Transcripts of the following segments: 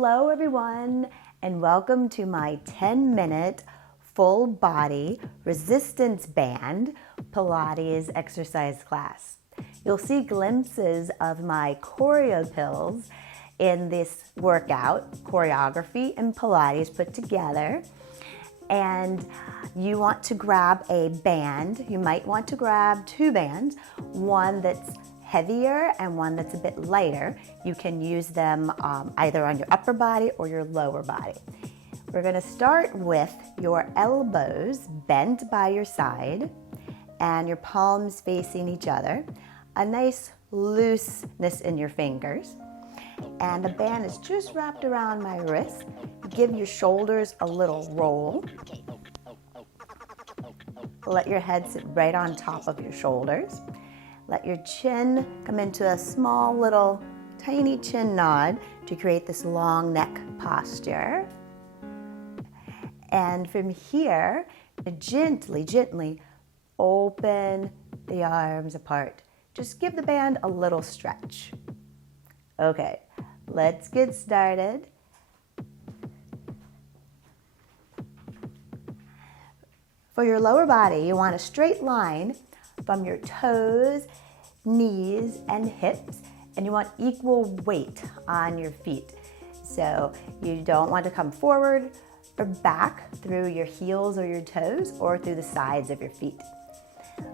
Hello everyone, and welcome to my 10-minute full body resistance band Pilates exercise class. You'll see glimpses of my KhoreoPils in this workout, choreography and Pilates put together. And you want to grab a band. You might want to grab two bands, one that's heavier and one that's a bit lighter. You can use them either on your upper body or your lower body. We're going to start with your elbows bent by your side and your palms facing each other. A nice looseness in your fingers. And the band is just wrapped around my wrist. Give your shoulders a little roll. Let your head sit right on top of your shoulders. Let your chin come into a small little tiny chin nod to create this long neck posture. And from here, gently open the arms apart. Just give the band a little stretch. Okay, let's get started. For your lower body, you want a straight line from your toes, knees, and hips, and you want equal weight on your feet. So you don't want to come forward or back through your heels or your toes or through the sides of your feet.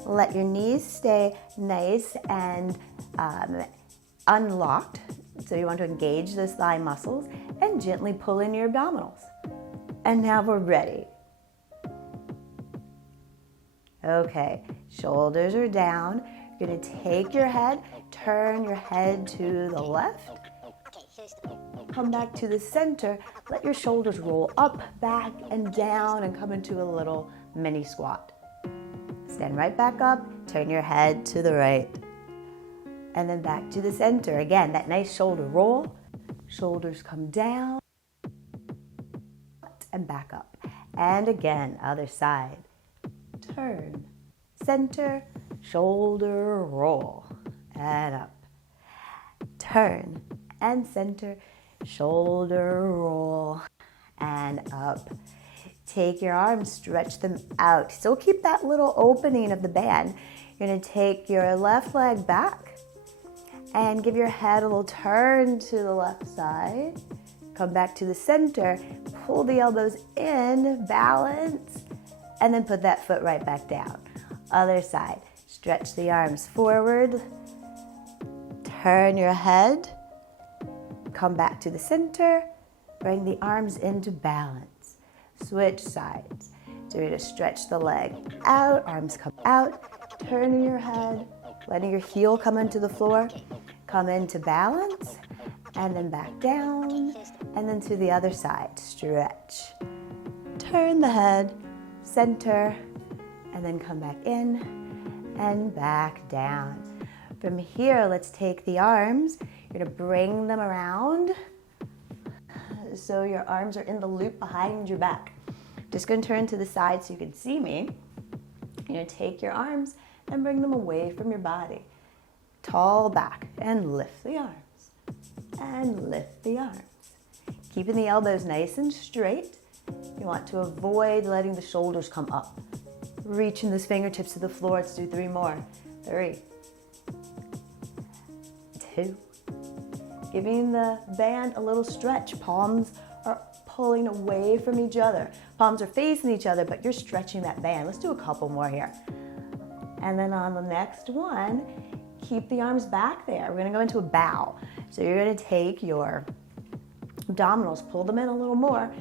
Let your knees stay nice and unlocked. So you want to engage those thigh muscles and gently pull in your abdominals. And now we're ready. Okay, shoulders are down. You're going to take your head, turn your head to the left. Come back to the center. Let your shoulders roll up, back, and down and come into a little mini squat. Stand right back up, turn your head to the right. And then back to the center. Again, that nice shoulder roll. Shoulders come down and back up. And again, other side. Turn, center, shoulder roll, and up. Turn and center, shoulder roll, and up. Take your arms, stretch them out. So keep that little opening of the band. You're going to take your left leg back and give your head a little turn to the left side. Come back to the center, pull the elbows in, balance, and then put that foot right back down. Other side, stretch the arms forward, turn your head, come back to the center, bring the arms into balance. Switch sides. So you're going to stretch the leg out, arms come out, turning your head, letting your heel come into the floor, come into balance, and then back down, and then to the other side, stretch. Turn the head, center, and then come back in and back down. From here, let's take the arms. You're going to bring them around so your arms are in the loop behind your back. Just going to turn to the side so you can see me. You're going to take your arms and bring them away from your body. Tall back and lift the arms and lift the arms. Keeping the elbows nice and straight. You want to avoid letting the shoulders come up. Reaching those fingertips to the floor. Let's do 3 more. 3, 2. Giving the band a little stretch. Palms are pulling away from each other. Palms are facing each other, but you're stretching that band. Let's do a couple more here. And then on the next one, keep the arms back there. We're going to go into a bow. So you're going to take your abdominals, pull them in a little more,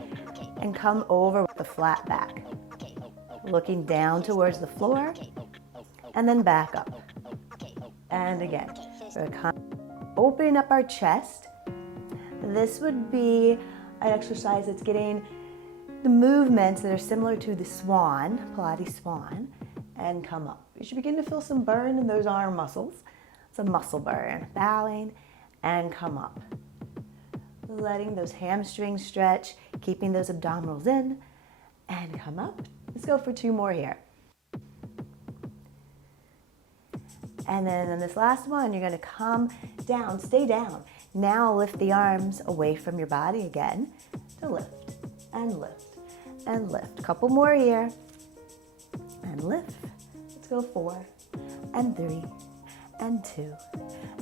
and come over with the flat back. Looking down towards the floor, and then back up. And again, we're opening up our chest. This would be an exercise that's getting the movements that are similar to the swan, Pilates swan, and come up. You should begin to feel some burn in those arm muscles. It's a muscle burn. Bowing and come up. Letting those hamstrings stretch, keeping those abdominals in, and come up. Let's go for 2 more here. And then in this last one, you're gonna come down, stay down. Now lift the arms away from your body again to lift and lift and lift. A couple more here. And lift. Let's go 4 and 3 and 2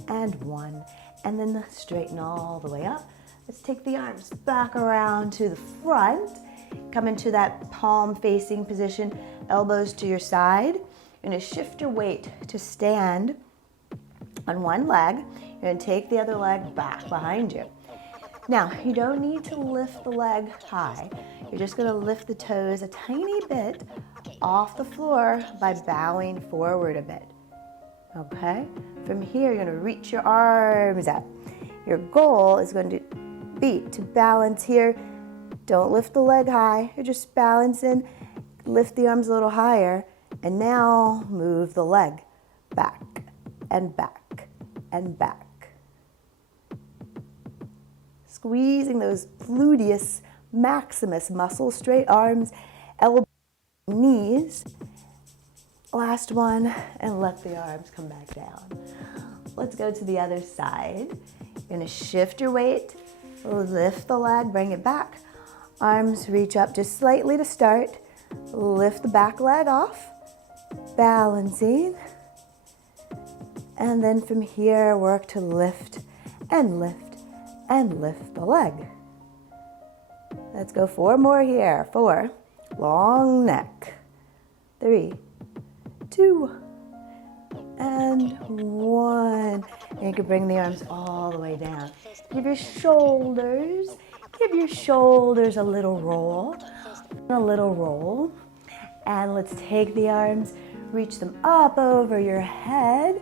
and 1. And then straighten all the way up. Let's take the arms back around to the front. Come into that palm facing position, elbows to your side. You're gonna shift your weight to stand on one leg. You're gonna take the other leg back behind you. Now, you don't need to lift the leg high. You're just gonna lift the toes a tiny bit off the floor by bowing forward a bit. Okay? From here, you're gonna reach your arms up. Your goal is going to be to balance here. Don't lift the leg high. You're just balancing. Lift the arms a little higher. And now move the leg back and back and back. Squeezing those gluteus maximus muscles, straight arms, elbows, knees. Last one, and let the arms come back down. Let's go to the other side. You're gonna shift your weight, lift the leg, bring it back. Arms reach up just slightly to start. Lift the back leg off, balancing. And then from here, work to lift and lift and lift the leg. Let's go 4 more here. 4, long neck. 3, 2, and 1. And you can bring the arms all the way down. Give your shoulders a little roll, And let's take the arms, reach them up over your head,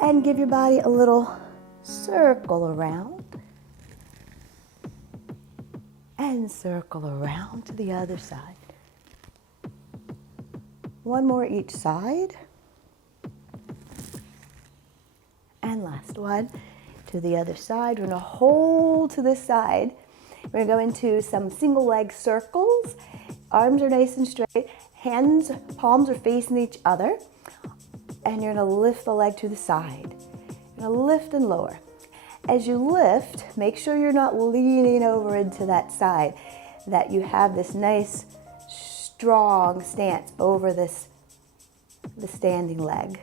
and give your body a little circle around. And circle around to the other side. One more each side. And last one to the other side. We're gonna hold to this side. We're gonna go into some single leg circles. Arms are nice and straight. Hands, palms are facing each other. And you're gonna lift the leg to the side. You're gonna lift and lower. As you lift, make sure you're not leaning over into that side, that you have this nice, strong stance over the standing leg.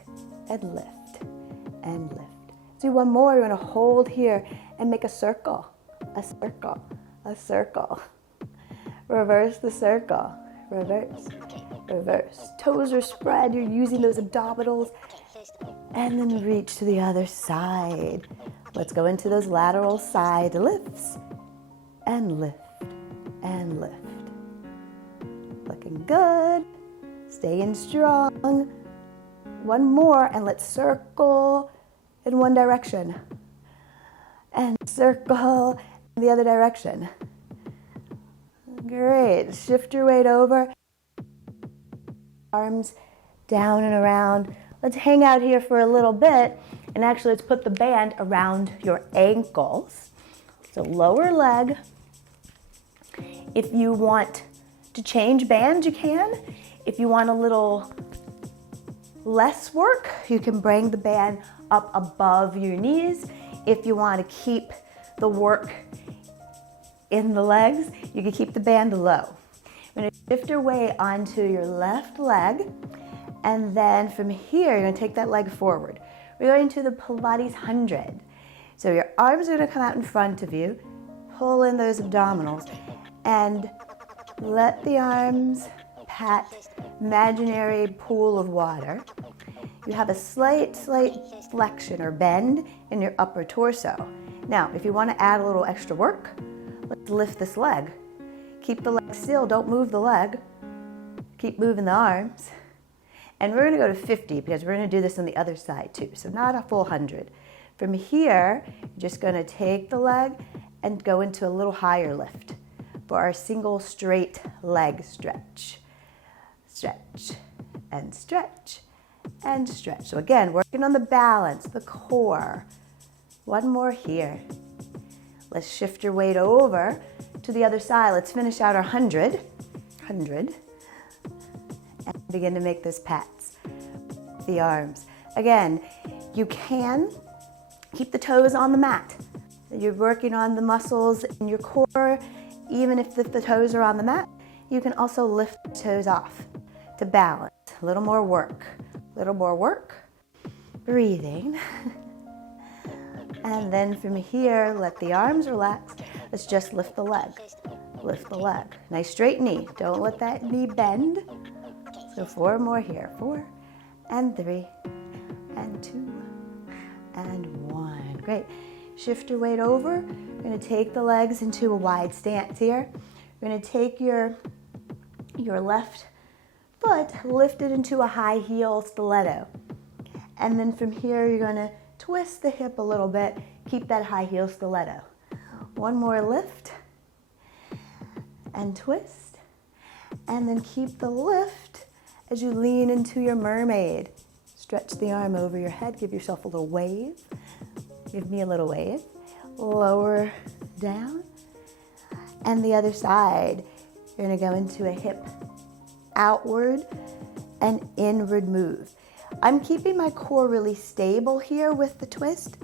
And lift, and lift. Do one more. You're gonna hold here and make a circle, a circle, a circle. Reverse the circle, reverse, reverse. Toes are spread, you're using those abdominals. And then reach to the other side. Let's go into those lateral side lifts. And lift, and lift. Looking good. Staying strong. One more, and let's circle in one direction. And circle in the other direction. Great. Shift your weight over. Arms down and around. Let's hang out here for a little bit. And actually, let's put the band around your ankles. So lower leg. If you want to change band, you can. If you want a little less work, you can bring the band up above your knees. If you want to keep the work in the legs, you can keep the band low. You're going to shift your weight onto your left leg, and then from here, you're going to take that leg forward. We're going to the Pilates 100. So your arms are going to come out in front of you, pull in those abdominals, and let the arms pat imaginary pool of water. You have a slight flexion or bend in your upper torso. Now, if you want to add a little extra work, let's lift this leg. Keep the leg still, don't move the leg. Keep moving the arms. And we're going to go to 50 because we're going to do this on the other side too. So not a full 100. From here, you're just going to take the leg and go into a little higher lift for our single straight leg stretch. Stretch and stretch and stretch. So again, working on the balance, the core. One more here. Let's shift your weight over to the other side. Let's finish out our 100. And begin to make those pats. The arms. Again, you can keep the toes on the mat. You're working on the muscles in your core. Even if the toes are on the mat, you can also lift the toes off to balance. A little more work, a little more work. Breathing. And then from here, let the arms relax. Let's just lift the leg. Lift the leg. Nice straight knee. Don't let that knee bend. So 4 more here. 4 and 3 and 2 and 1. Great. Shift your weight over. You're going to take the legs into a wide stance here. You're going to take your left foot, lift it into a high heel stiletto. And then from here, you're going to twist the hip a little bit. Keep that high heel stiletto. 1 more lift and twist. And then keep the lift as you lean into your mermaid. Stretch the arm over your head. Give yourself a little wave. Give me a little wave. Lower down. And the other side, you're going to go into a hip outward and inward move. I'm keeping my core really stable here with the twist.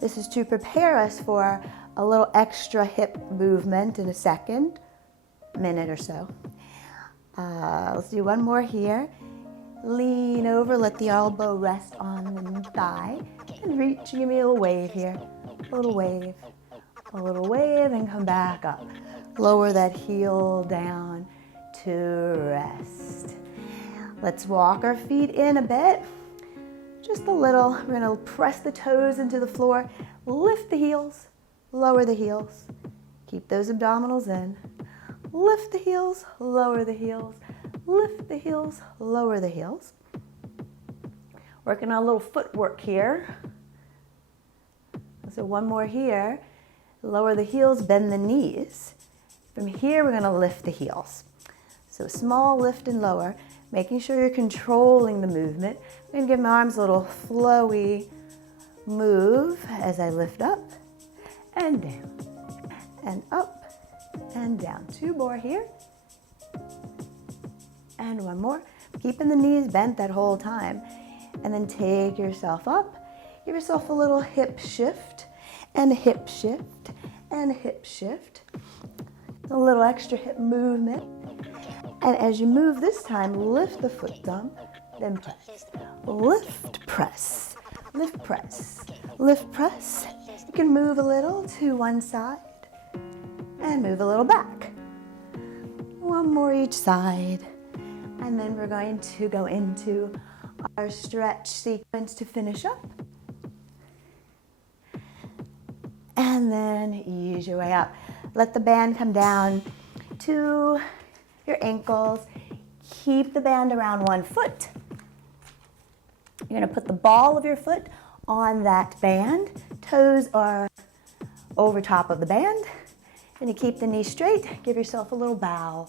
This is to prepare us for a little extra hip movement in a minute or so. Let's do 1 more here. Lean over, let the elbow rest on the thigh, and reach. Give me a little wave here. A little wave, and come back up. Lower that heel down to rest. Let's walk our feet in a bit. Just a little. We're going to press the toes into the floor. Lift the heels, lower the heels. Keep those abdominals in. Lift the heels, lower the heels. Lift the heels, lower the heels. Working on a little footwork here. So 1 more here. Lower the heels, bend the knees. From here, we're going to lift the heels. So small lift and lower, making sure you're controlling the movement. I'm going to give my arms a little flowy move as I lift up and down and up and down. 2 more here. And 1 more. Keeping the knees bent that whole time. And then take yourself up. Give yourself a little hip shift and a hip shift and a hip shift. A little extra hip movement. And as you move this time, lift the foot thumb, then press. Lift, press. Lift, press. Lift, press. You can move a little to one side and move a little back. 1 more each side. And then we're going to go into our stretch sequence to finish up. And then ease your way up. Let the band come down to your ankles. Keep the band around 1 foot. You're going to put the ball of your foot on that band. Toes are over top of the band. And you keep the knee straight. Give yourself a little bow.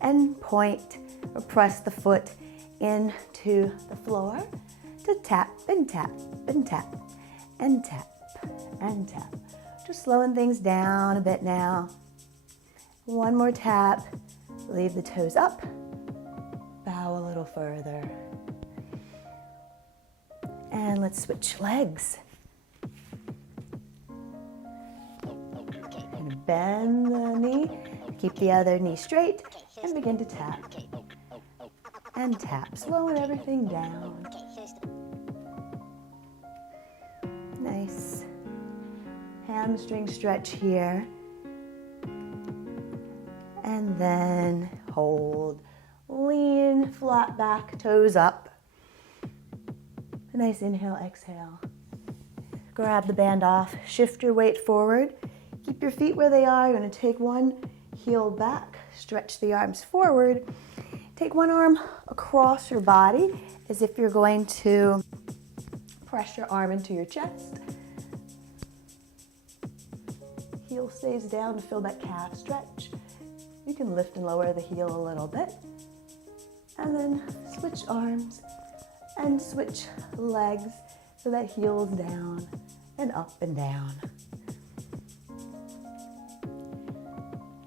And point or press the foot into the floor to tap and tap and tap and tap and tap. Just slowing things down a bit now. 1 more tap. Leave the toes up. Bow a little further. And let's switch legs. And bend the knee. Keep the other knee straight and begin to tap. And tap, slowing everything down. Nice. Hamstring stretch here. And then hold. Lean, flat back, toes up. A nice inhale, exhale. Grab the band off. Shift your weight forward. Keep your feet where they are. You're going to take 1 heel back. Stretch the arms forward. Take 1 arm across your body as if you're going to press your arm into your chest. Heel stays down to feel that calf stretch. You can lift and lower the heel a little bit. And then switch arms and switch legs so that heel's down and up and down.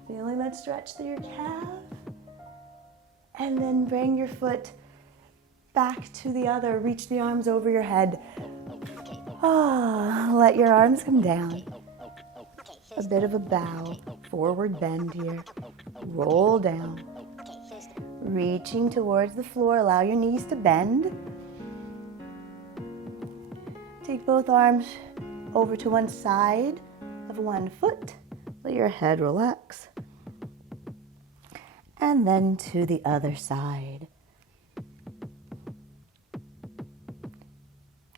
Feeling that stretch through your calf. And then bring your foot back to the other. Reach the arms over your head. Let your arms come down. A bit of a bow, forward bend here. Roll down. Reaching towards the floor, allow your knees to bend. Take both arms over to one side of one foot. Let your head relax. And then to the other side.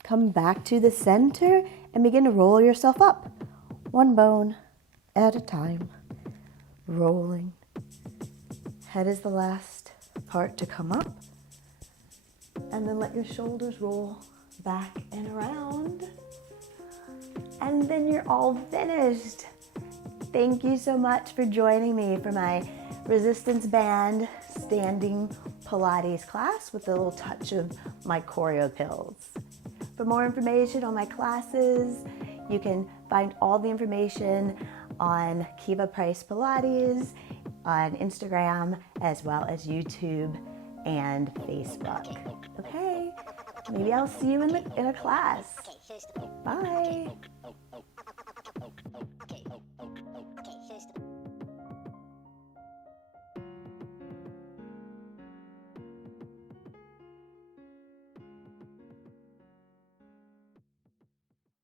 Come back to the center and begin to roll yourself up. One bone at a time. Rolling. Head is the last part to come up. And then let your shoulders roll back and around. And then you're all finished. Thank you so much for joining me for my resistance band standing Pilates class with a little touch of my KhoreoPils. For more information on my classes, you can find all the information on Kiva Price Pilates on Instagram as well as YouTube and Facebook. Okay, maybe I'll see you in a class. Bye.